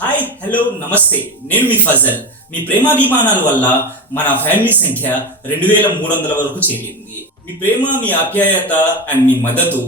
Hi hello నమస్తే, నేను మీ ఫజల్. మీ ప్రేమాభిమానాల వల్ల మన ఫ్యామిలీ సంఖ్య 2300 వరకు చేరింది. మీ ప్రేమ, మీ ఆప్యాయత అండ్ మీ మద్దతు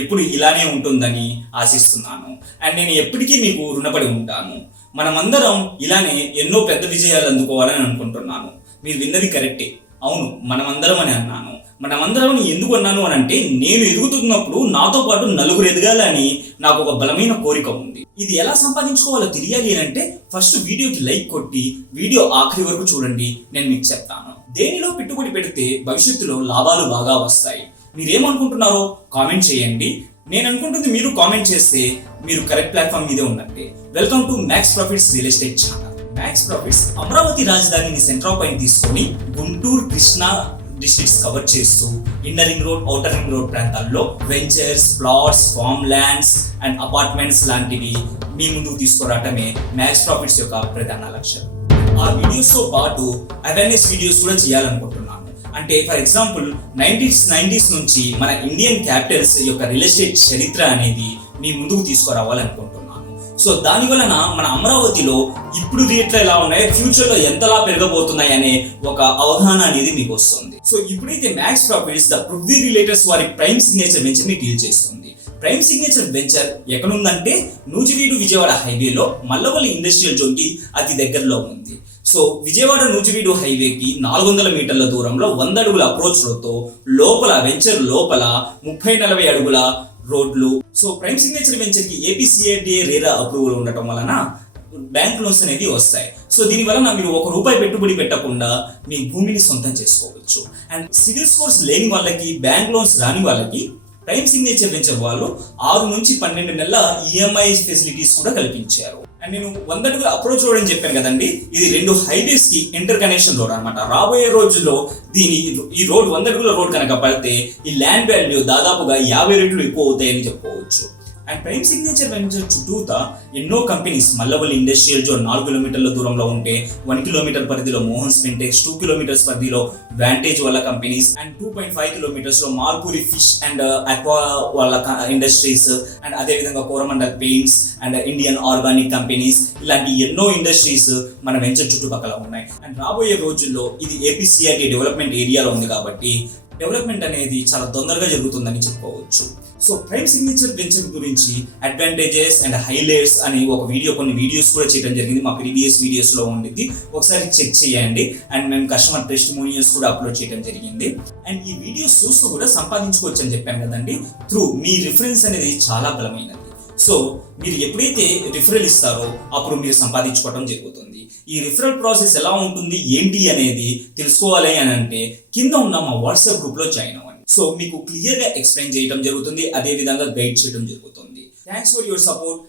ఎప్పుడు ఇలానే ఉంటుందని ఆశిస్తున్నాను. అండ్ నేను ఎప్పటికీ మీకు రుణపడి ఉంటాను. మనమందరం ఇలానే ఎన్నో పెద్ద విజయాలు అందుకోవాలని అనుకుంటున్నాను. మీరు విన్నది కరెక్టే, అవును మనమందరం అని అన్నాను. మనమందరం ఎందుకు అన్నాను అని అంటే, నేను ఎదుగుతున్నప్పుడు నాతో పాటు నలుగురు ఎదగాలని నాకు ఒక బలమైన కోరిక ఉంది. ఇది ఎలా సంపాదించుకోవాలో తెలియాలి అంటే ఫస్ట్ వీడియోకి లైక్ కొట్టి వీడియో ఆఖరి వరకు చూడండి, నేను మీకు చెప్తాను. దేనిలో పెట్టుబడి పెడితే భవిష్యత్తులో లాభాలు బాగా వస్తాయి, మీరేమనుకుంటున్నారో కామెంట్ చేయండి. నేను అనుకుంటుంది మీరు కామెంట్ చేస్తే మీరు కరెక్ట్ ప్లాట్ఫామ్ మీదే ఉన్నట్టే. Welcome to Max Profits real estate channel. Max Profits Amaravati రాజధానిని సెంటర్ పాయింట్ తీసుకొని గుంటూరు, కృష్ణా డిస్ట్రిక్ట్స్ కవర్ చేస్తూ inner ring road, outer ring road ప్రాంతాల్లో ventures, plots, farm lands and apartments లాంటివి మీ ముందుకు తీసుకురావటమే మ్యాక్స్ ప్రాఫిట్స్ యొక్క ప్రధాన లక్ష్యం. ఆ వీడియోస్ తో పాటు అవేర్నెస్ వీడియోస్ కూడా చేయాలనుకుంటున్నాను. అంటే ఫర్ ఎగ్జాంపుల్ 90s నుంచి మన ఇండియన్ క్యాపిటల్స్ యొక్క రియల్ ఎస్టేట్ చరిత్ర అనేది మీ ముందుకు తీసుకురావాలనుకుంటున్నాను. సో దాని వలన మన అమరావతిలో ఇప్పుడు రేట్లు ఎలా ఉన్నాయి, ఫ్యూచర్ లో ఎంతలా పెరగబోతున్నాయి అనే ఒక అవగాహన అనేది మీకు వస్తుంది. సో ఇప్పుడైతే Max Profits the Prithvi realtors వారి ప్రైమ్ సిగ్నేచర్ వెంచర్ ని డీల్ చేస్తుంది. ప్రైమ్ సిగ్నేచర్ వెంచర్ ఎక్కడుందంటే నూజివీడు విజయవాడ హైవేలో మల్లవల్లి ఇండస్ట్రియల్ జోన్ కి అతి దగ్గరలో ఉంది. సో విజయవాడ నూజివీడు హైవేకి 400 మీటర్ల దూరంలో 100 అడుగుల అప్రోచ్ రోడ్తో లోపల వెంచర్ లోపల 30-40 అడుగుల రోడ్లు. సో ప్రైమ్ సిగ్నేచర్ వెంచర్ కి ఏపీసీఐడిఏ రేరా అప్రూవల్ ఉండటం వలన బ్యాంక్ లోన్స్ అనేవి వస్తాయి. సో దీని వలన మీరు ₹1 పెట్టుబడి పెట్టకుండా మీ భూమిని సొంతం చేసుకోవచ్చు. అండ్ సివిల్ స్కోర్స్ లేని వాళ్ళకి, బ్యాంక్ లోన్స్ రాని వాళ్ళకి ప్రైమ్ సిగ్నేచర్ వెంచర్ వాళ్ళు 6 నుంచి 12 నెలల ఈఎంఐ ఫెసిలిటీస్ కూడా కల్పించారు. అండ్ నేను 100 అడుగుల అప్రోచ్ రోడ్ అని చెప్పాను కదండి, ఇది 2 హైవేస్ కి ఇంటర్ కనెక్షన్ రోడ్ అనమాట. రాబోయే రోజుల్లో ఈ రోడ్ 100 అడుగుల రోడ్ కనుక పడితే ఈ ల్యాండ్ వాల్యూ దాదాపుగా 50 రెట్లు ఎక్కువ అవుతాయని చెప్పుకోవచ్చు. అండ్ ప్రైమ్ సిగ్నేచర్ వెంచర్ చుట్టూతా ఎన్నో కంపెనీస్, మల్లవల్లి ఇండస్ట్రియల్ జోన్ 4 కిలోమీటర్ల దూరంలో ఉంటే 1 కిలోమీటర్ పరిధిలో మోహన్ స్పెంటెక్స్, 2 కిలోమీటర్స్ పరిధిలో వాంటేజ్ వాళ్ళ కంపెనీస్ అండ్ 2.5 కిలోమీటర్స్ లో మార్పూరి ఫిష్ అండ్ అక్వా వాళ్ళ ఇండస్ట్రీస్ అండ్ అదే విధంగా Coromandel paints and Indian organic companies, ఇలాంటి ఎన్నో ఇండస్ట్రీస్ మన వెంచర్ చుట్టుపక్కల ఉన్నాయి. అండ్ రాబోయే రోజుల్లో ఇది ఏపీసీఐడి డెవలప్మెంట్ ఏరియాలో ఉంది కాబట్టి డెవలప్మెంట్ అనేది చాలా తొందరగా జరుగుతుందని చెప్పుకోవచ్చు. సో ప్రైమ్ సిగ్నేచర్ వెంచర్ గురించి అడ్వాంటేజెస్ అండ్ హైలైట్స్ అని కొన్ని వీడియోస్ కూడా చేయడం జరిగింది. మా ప్రీవియస్ వీడియోస్ లో ఉండింది, ఒకసారి చెక్ చేయండి. అండ్ మేము కస్టమర్ టెస్టిమోనియల్స్ కూడా అప్లోడ్ చేయడం జరిగింది. అండ్ ఈ వీడియోస్ చూస్తూ కూడా సంపాదించుకోవచ్చు అని చెప్పాను కదండి. మీ రిఫరెన్స్ అనేది చాలా బలమైనది. సో మీరు ఎప్పుడైతే రిఫరల్ ఇస్తారో అప్పుడు మీరు సంపాదించుకోవడం జరుగుతుంది. ఈ రిఫరల్ ప్రాసెస్ ఎలా ఉంటుంది ఏంటి అనేది తెలుసుకోవాలి అని అంటే కింద ఉన్న మా వాట్సాప్ గ్రూప్ లో జాయిన్ అవ్వండి. సో మీకు క్లియర్ గా ఎక్స్ప్లెయిన్ చేయడం జరుగుతుంది, అదే విధంగా గైడ్ చేయడం జరుగుతుంది. Thanks for your support.